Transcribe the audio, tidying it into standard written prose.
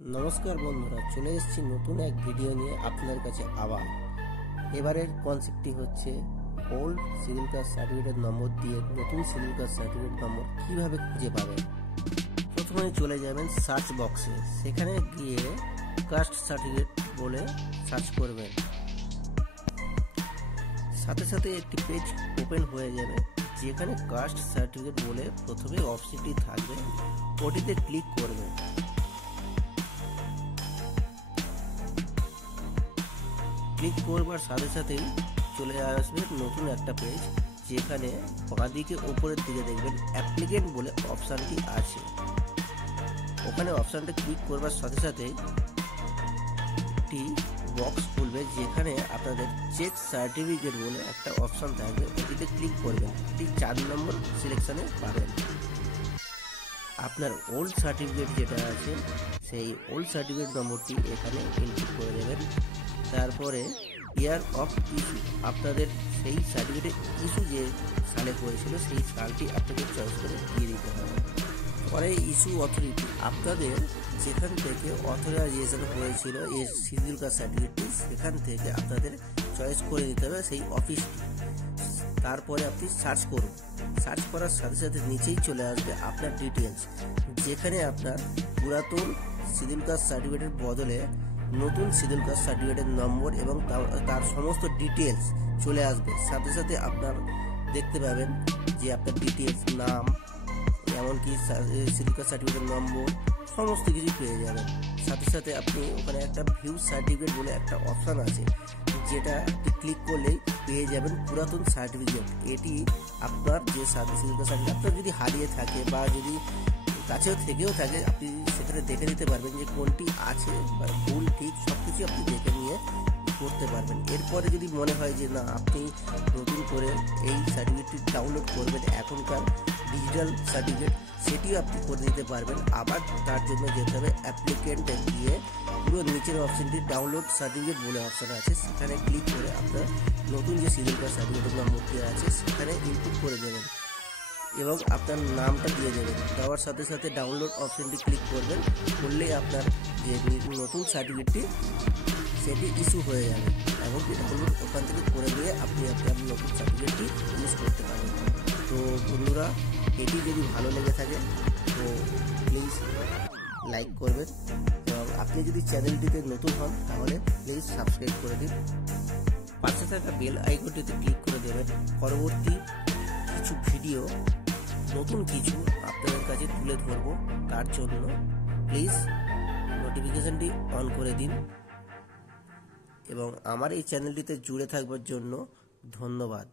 নমস্কার বন্ধুরা, চলে এসেছি নতুন এক ভিডিও নিয়ে আপনাদের কাছে আবার। এবারের কনসেপ্টটি হচ্ছে old civil caste certificate number দিয়ে নতুন সিভিল কাস্ট সার্টিফিকেট নম্বর কিভাবে খুঁজে পাবেন। প্রথমে চলে যাবেন সার্চ বক্সে, সেখানে গিয়ে কাস্ট সার্টিফিকেট বলে সার্চ করবেন। সাথে সাথে একটি পেজ ওপেন হয়ে যাবে, যেখানে কাস্ট সার্টিফিকেট বলে প্রথমে অপশনটি থাকবে, ওটিতে ক্লিক করবেন। ক্লিক করবার সাথে সাথেই চলে আসবে নতুন একটা পেজ, যেখানে বাঁদিকে উপরের দিকে দেখবেন অ্যাপ্লিকেন্ট বলে অপশানটি আছে। ওখানে অপশানটা ক্লিক করবার সাথে সাথেই একটি বক্স খুলবে, যেখানে আপনাদের চেক সার্টিফিকেট বলে একটা অপশান থাকবে, ওটিতে ক্লিক করবেন। এটি 4 নম্বর সিলেকশনে পাবেন। আপনার ওল্ড সার্টিফিকেট যেটা আছে সেই ওল্ড সার্টিফিকেট নম্বরটি এখানে ইনপুট করে দেবেন। তারপরে ইয়ার অফ ইস্যু, আপনাদের সেই সার্টিফিকেট ইস্যু যে সালে হয়েছিল সেই সালটি আপনাদের চয়েস করে দিয়ে দিতে হবে। পরে ইস্যু অথরিটি, আপনাদের যেখান থেকে অথরাইজেশন হয়েছিল এই সিভিল কাস্ট সার্টিফিকেটটি, সেখান থেকে আপনাদের চয়েস করে নিতে হবে সেই অফিসটি। তারপরে আপনি সার্চ করুন। সার্চ করার সাথে সাথে নিচেই চলে আসবে আপনার ডিটেলস, যেখানে আপনার পুরাতন সিভিল কাস্ট সার্টিফিকেটের বদলে নতুন সিভিল কাস্ট সার্টিফিকেটের নম্বর এবং তার সমস্ত ডিটেলস চলে আসবে। সাথে সাথে আপনার দেখতে পাবেন যে আপনার ডিটেলস, নাম, এমনকি সিভিল কাস্ট সার্টিফিকেটের নম্বর সমস্ত কিছু পেয়ে যাবেন। সাথে সাথে আপনি ওখানে একটা ভিউ সার্টিফিকেট বলে একটা অপশান আছে, যেটা ক্লিক করলেই পেয়ে যাবেন পুরাতন সার্টিফিকেট। এটি আপনার যে সিভিল কাস্ট সার্টিফিকেট আপনার যদি হারিয়ে থাকে বা যদি কাছেও থেকেও থাকে, আপনি সেখানে দেখে নিতে পারবেন যে কোনটি আছে বা ভুল ঠিক সবকিছু আপনি দেখে নিয়ে করতে পারবেন। এরপরে যদি মনে হয় যে না, আপনি নতুন করে এই সার্টিফিকেটটি ডাউনলোড করবেন, এখনকার ডিজিটাল সার্টিফিকেট, সেটিও আপনি করে নিতে পারবেন। আবার তার জন্য যেতে হবে অ্যাপ্লিকেন্টে গিয়ে পুরো নিচের অপশনটি ডাউনলোড সার্টিফিকেট বলে অপশন আছে, সেখানে ক্লিক করে আপনার নতুন যে সিভিল কাস্ট সার্টিফিকেটের নম্বরটি আছে সেখানে ইনপুট করে দেবেন এবং আপনার নামটা দিয়ে দেবেন। দেওয়ার সাথে সাথে ডাউনলোড অপশনটি ক্লিক করবেন, করলেই আপনার যে নতুন সার্টিফিকেটটি সেটি ইস্যু হয়ে যাবে। এমনকি ডাউনলোড ওখান থেকে করে দিয়ে আপনি আপনার নতুন সার্টিফিকেটটি ইউজ করতে পারেন। তো বন্ধুরা, এটি যদি ভালো লেগে থাকে তো প্লিজ লাইক করবেন, এবং আপনি যদি চ্যানেলটিতে নতুন হন তাহলে প্লিজ সাবস্ক্রাইব করে দিন। পাশে থাকা বেল আইকনটিতে ক্লিক করে দেবেন। পরবর্তী কিছু ভিডিও, নতুন কিছু আপনাদের কাছে তুলে ধরবো, তার জন্য প্লিজ নোটিফিকেশনটি অন করে দিন। এবং আমার এই চ্যানেলটিতে জুড়ে থাকবার জন্য ধন্যবাদ।